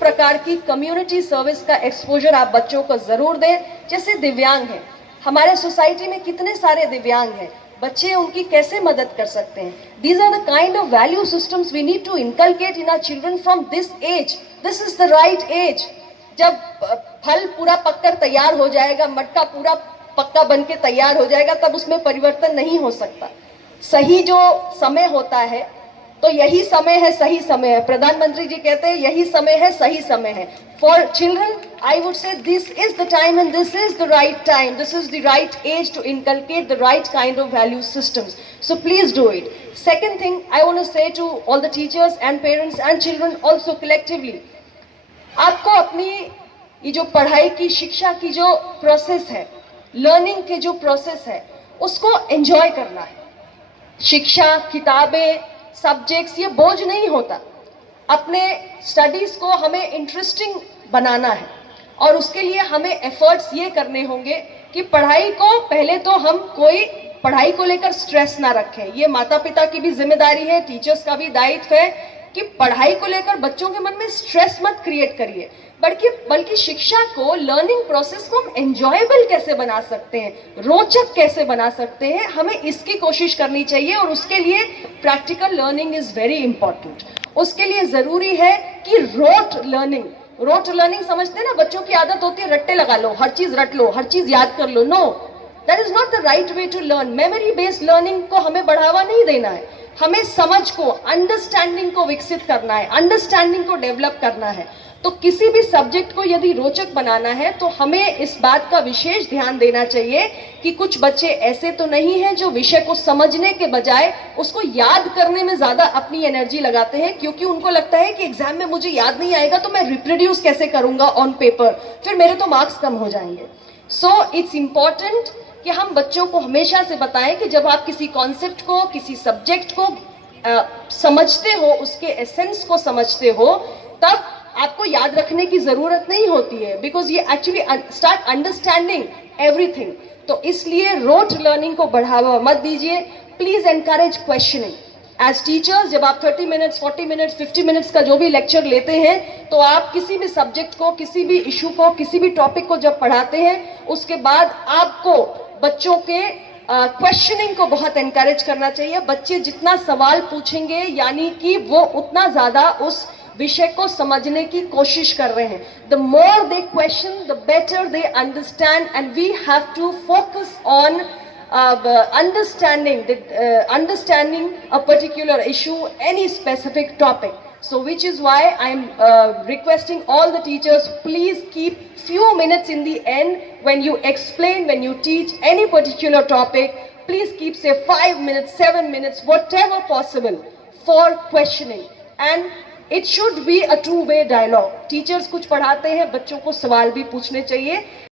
प्रकार की community service का एक्सपोजर आप बच्चों को जरूर दें। जैसे दिव्यांग हैं, हमारे सोसाइटी में कितने सारे दिव्यांग हैं, बच्चे उनकी कैसे मदद कर सकते हैं। These are the kind of value systems we need to inculcate in our children from this age. This is the right age. जब फल पूरा पककर तैयार हो जाएगा, मटका पूरा पक्का बन के तैयार हो जाएगा, तब उसमें परिवर्तन नहीं हो सकता। सही जो समय होता है, तो यही समय है, सही समय है। प्रधानमंत्री जी कहते हैं यही समय है, सही समय है। For children I would say this is the time and this is the right time, this is the right age to inculcate the right kind of value systems. So please do it. Second thing I want to say to all the teachers and parents and children also collectively, आपको अपनी ये जो पढ़ाई की, शिक्षा की जो process है, लर्निंग के जो प्रोसेस है, उसको एंजॉय करना है। शिक्षा, किताबें, सब्जेक्ट्स ये बोझ नहीं होता। अपने स्टडीज को हमें इंटरेस्टिंग बनाना है और उसके लिए हमें एफर्ट्स ये करने होंगे कि पढ़ाई को पहले तो हम कोई पढ़ाई को लेकर स्ट्रेस ना रखें। ये माता पिता की भी जिम्मेदारी है, टीचर्स का भी दायित्व है कि पढ़ाई को लेकर बच्चों के मन में स्ट्रेस मत क्रिएट करिए, बल्कि शिक्षा को, लर्निंग प्रोसेस को हम एंजॉयबल कैसे बना सकते हैं, रोचक कैसे बना सकते हैं, हमें इसकी कोशिश करनी चाहिए। और उसके लिए practical learning is very important. उसके लिए जरूरी है कि रोट लर्निंग समझते हैं ना, बच्चों की आदत होती है रट्टे लगा लो, हर चीज रट लो, हर चीज याद कर लो। No, that is not the right way to learn. Memory based learning को हमें बढ़ावा नहीं देना है, हमें समझ को, अंडरस्टैंडिंग को विकसित करना है, अंडरस्टैंडिंग को डेवलप करना है। तो किसी भी सब्जेक्ट को यदि रोचक बनाना है तो हमें इस बात का विशेष ध्यान देना चाहिए कि कुछ बच्चे ऐसे तो नहीं हैं जो विषय को समझने के बजाय उसको याद करने में ज्यादा अपनी एनर्जी लगाते हैं, क्योंकि उनको लगता है कि एग्जाम में मुझे याद नहीं आएगा तो मैं रिप्रोड्यूस कैसे करूंगा ऑन पेपर, फिर मेरे तो मार्क्स कम हो जाएंगे। सो इट्स इंपॉर्टेंट कि हम बच्चों को हमेशा से बताएं कि जब आप किसी कॉन्सेप्ट को, किसी सब्जेक्ट को समझते हो, उसके एसेंस को समझते हो, तब आपको याद रखने की जरूरत नहीं होती है, बिकॉज ये एक्चुअली स्टार्ट अंडरस्टैंडिंग एवरीथिंग। तो इसलिए रोट लर्निंग को बढ़ावा मत दीजिए। Please encourage questioning. As teachers, जब आप 30 मिनट्स, 40 मिनट्स, 50 मिनट्स का जो भी लेक्चर लेते हैं, तो आप किसी भी सब्जेक्ट को, किसी भी इशू को, किसी भी टॉपिक को जब पढ़ाते हैं, उसके बाद आपको बच्चों के क्वेश्चनिंग को बहुत एनकरेज करना चाहिए। बच्चे जितना सवाल पूछेंगे, यानी कि वो उतना ज्यादा उस विषय को समझने की कोशिश कर रहे हैं। The more they question, the better they understand, and we have to focus on understanding a particular issue, any specific topic. So which is why I'm requesting all the teachers, please keep few minutes in the end when you explain, when you teach any particular topic, please keep say 5 minutes, 7 minutes, whatever possible for questioning. And it should be a two-way dialogue. Teachers कुछ पढ़ाते हैं, बच्चों को सवाल भी पूछने चाहिए।